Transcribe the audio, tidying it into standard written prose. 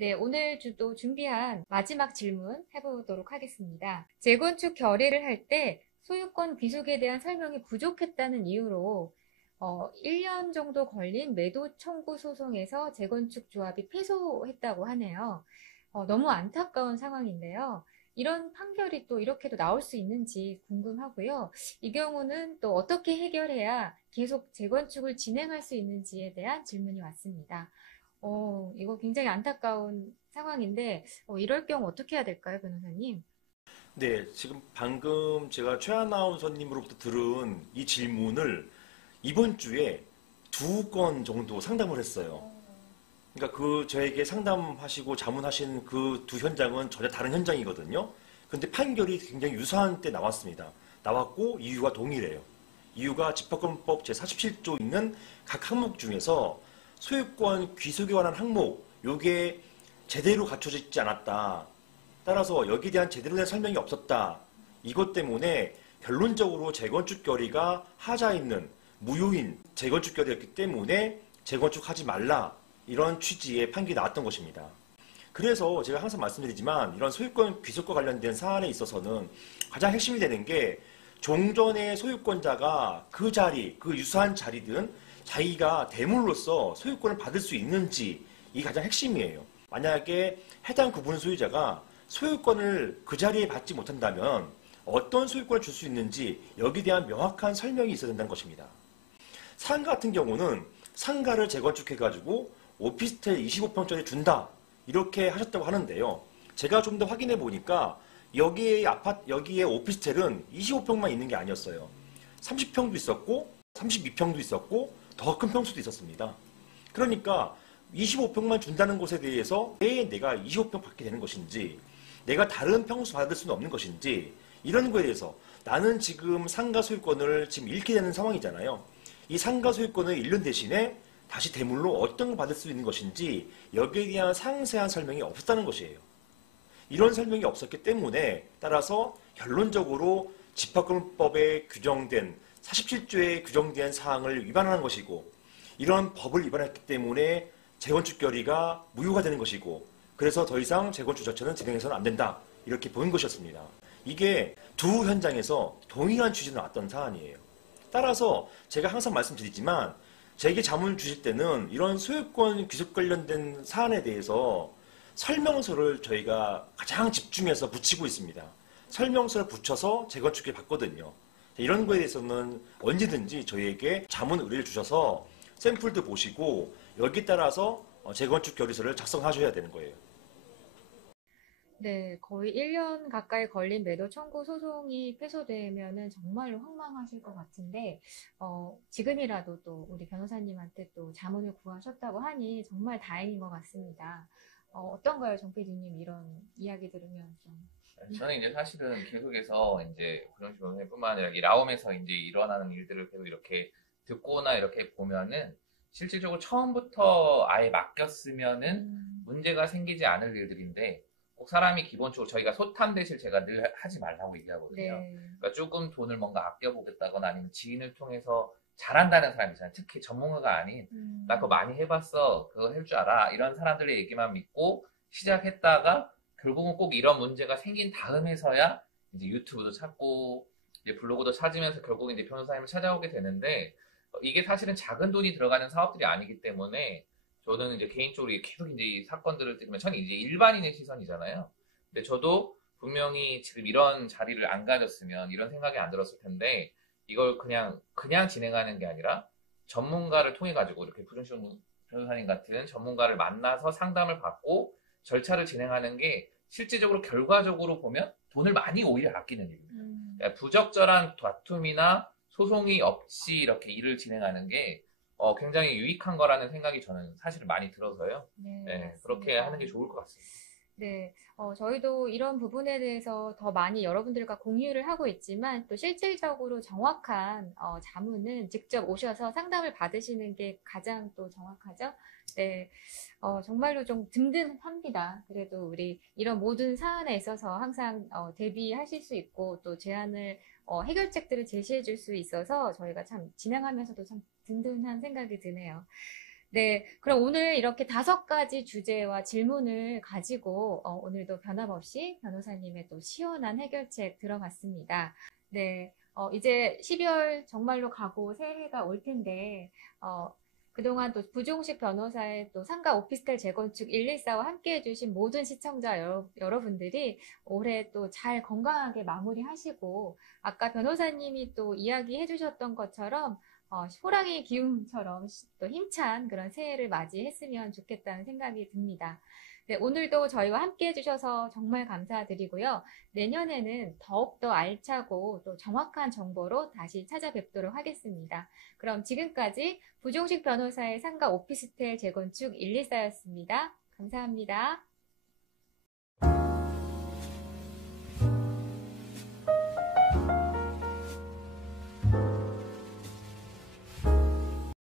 네, 오늘 또 준비한 마지막 질문 해보도록 하겠습니다. 재건축 결의를 할 때 소유권 귀속에 대한 설명이 부족했다는 이유로 1년 정도 걸린 매도 청구 소송에서 재건축 조합이 패소했다고 하네요. 너무 안타까운 상황인데요. 이런 판결이 또 이렇게도 나올 수 있는지 궁금하고요. 이 경우는 또 어떻게 해결해야 계속 재건축을 진행할 수 있는지에 대한 질문이 왔습니다. 이거 굉장히 안타까운 상황인데, 이럴 경우 어떻게 해야 될까요, 변호사님? 네, 지금 방금 제가 최아나운서님으로부터 들은 이 질문을 이번 주에 두 건 정도 상담을 했어요. 그러니까 저에게 상담하시고 자문하신 그 두 현장은 전혀 다른 현장이거든요. 근데 판결이 굉장히 유사한 때 나왔습니다. 나왔고 이유가 동일해요. 이유가 집합금법 제47조 있는 각 항목 중에서 소유권 귀속에 관한 항목, 요게 제대로 갖춰져 있지 않았다. 따라서 여기에 대한 제대로 된 설명이 없었다. 이것 때문에 결론적으로 재건축 결의가 하자 있는 무효인 재건축 결의였기 때문에 재건축하지 말라. 이런 취지의 판결이 나왔던 것입니다. 그래서 제가 항상 말씀드리지만 이런 소유권 귀속과 관련된 사안에 있어서는 가장 핵심이 되는 게 종전의 소유권자가 그 자리, 그 유사한 자리든 자기가 대물로서 소유권을 받을 수 있는지 이 가장 핵심이에요. 만약에 해당 구분 소유자가 소유권을 그 자리에 받지 못한다면 어떤 소유권을 줄 수 있는지 여기에 대한 명확한 설명이 있어야 된다는 것입니다. 상가 같은 경우는 상가를 재건축해가지고 오피스텔 25평짜리 준다 이렇게 하셨다고 하는데요. 제가 좀 더 확인해 보니까 여기에 오피스텔은 25평만 있는 게 아니었어요. 30평도 있었고 32평도 있었고 더 큰 평수도 있었습니다. 그러니까 25평만 준다는 것에 대해서 왜 내가 25평 받게 되는 것인지, 내가 다른 평수 받을 수는 없는 것인지, 이런 거에 대해서 나는 지금 상가 소유권을 지금 잃게 되는 상황이잖아요. 이 상가 소유권을 잃는 대신에 다시 대물로 어떤 걸 받을 수 있는 것인지 여기에 대한 상세한 설명이 없었다는 것이에요. 이런 설명이 없었기 때문에 따라서 결론적으로 집합금법에 규정된 47조에 규정된 사항을 위반하는 것이고, 이런 법을 위반했기 때문에 재건축 결의가 무효가 되는 것이고, 그래서 더 이상 재건축 자체는 진행해서는 안 된다 이렇게 보인 것이었습니다. 이게 두 현장에서 동일한 취지로 나왔던 사안이에요. 따라서 제가 항상 말씀드리지만 제게 자문 주실 때는 이런 소유권 귀속 관련된 사안에 대해서 설명서를 저희가 가장 집중해서 붙이고 있습니다. 설명서를 붙여서 재건축을 받거든요. 이런 거에 대해서는 언제든지 저희에게 자문 의뢰를 주셔서 샘플도 보시고 여기에 따라서 재건축 결의서를 작성하셔야 되는 거예요. 네, 거의 1년 가까이 걸린 매도 청구 소송이 패소되면은 정말로 황망하실 것 같은데, 지금이라도 또 우리 변호사님한테 또 자문을 구하셨다고 하니 정말 다행인 것 같습니다. 어떤가요, 정 PD님? 이런 이야기 들으면 좀. 저는 이제 사실은 계속해서 이제 그런 변호사뿐만 아니라 이 라움에서 이제 일어나는 일들을 계속 이렇게 듣거나 이렇게 보면은 실질적으로 처음부터 아예 맡겼으면은 문제가 생기지 않을 일들인데 꼭 사람이 기본적으로 저희가 소탐 대실 제가 늘 하지 말라고 얘기하거든요. 네. 그러니까 조금 돈을 뭔가 아껴보겠다거나 아니면 지인을 통해서 잘한다는 사람 있잖아요. 특히 전문가가 아닌 나 그거 많이 해봤어. 그거 할 줄 알아. 이런 사람들의 얘기만 믿고 시작했다가 결국은 꼭 이런 문제가 생긴 다음에서야 이제 유튜브도 찾고 이제 블로그도 찾으면서 결국 이제 변호사님을 찾아오게 되는데 이게 사실은 작은 돈이 들어가는 사업들이 아니기 때문에 저는 이제 개인적으로 계속 이제 이 사건들을 들으면 저는 이제 일반인의 시선이잖아요. 근데 저도 분명히 지금 이런 자리를 안 가졌으면 이런 생각이 안 들었을 텐데 이걸 그냥 진행하는 게 아니라 전문가를 통해 가지고 이렇게 부준식 변호사님 같은 전문가를 만나서 상담을 받고 절차를 진행하는 게 실질적으로 결과적으로 보면 돈을 많이 오히려 아끼는 일입니다. 그러니까 부적절한 다툼이나 소송이 없이 이렇게 일을 진행하는 게 굉장히 유익한 거라는 생각이 저는 사실 많이 들어서요. 네, 네, 그렇게 맞습니다. 하는 게 좋을 것 같습니다. 네, 저희도 이런 부분에 대해서 더 많이 여러분들과 공유를 하고 있지만 또 실질적으로 정확한 자문은 직접 오셔서 상담을 받으시는 게 가장 또 정확하죠. 네, 정말로 좀 든든합니다. 그래도 우리 이런 모든 사안에 있어서 항상 대비하실 수 있고 또 제안을 해결책들을 제시해 줄 수 있어서 저희가 참 진행하면서도 참 든든한 생각이 드네요. 네, 그럼 오늘 이렇게 5가지 주제와 질문을 가지고 오늘도 변함없이 변호사님의 또 시원한 해결책 들어봤습니다. 네, 이제 12월 정말로 가고 새해가 올 텐데 그동안 또 부종식 변호사의 또 상가 오피스텔 재건축 114와 함께 해주신 모든 시청자 여러분들이 올해 또 잘 건강하게 마무리하시고 아까 변호사님이 또 이야기해 주셨던 것처럼 호랑이 기운처럼 또 힘찬 그런 새해를 맞이했으면 좋겠다는 생각이 듭니다. 네, 오늘도 저희와 함께 해주셔서 정말 감사드리고요. 내년에는 더욱더 알차고 또 정확한 정보로 다시 찾아뵙도록 하겠습니다. 그럼 지금까지 부종식 변호사의 상가 오피스텔 재건축 114였습니다. 감사합니다.